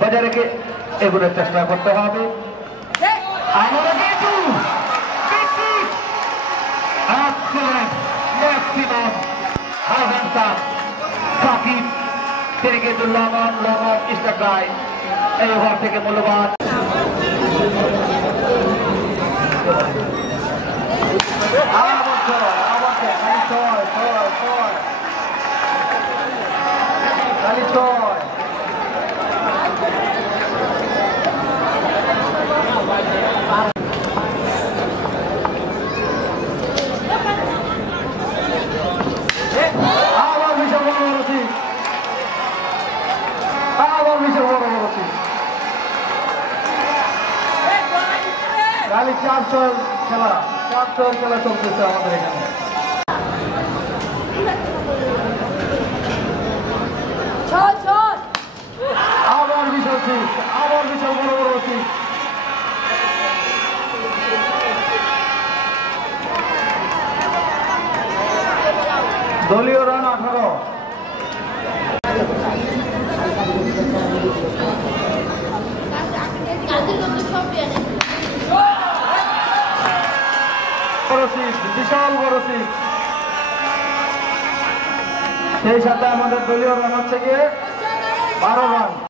বজায় রেখে এগুলোর চেষ্টা করতে হবে। আমরা কিন্তু তিনি কিন্তু লঙ্গন ইস্টাকায় এই ওভার থেকে মূল্যবান খেলা চলতেছে আমাদের এখানে। আবার বিশাল সিক্স, আবার বিশাল বড় বড় সিক্স। দলীয় রান 18। বিশাল বড় সিক্স, সেই সাথে আমাদের দলীয় রান হচ্ছে গিয়ে 12 রান।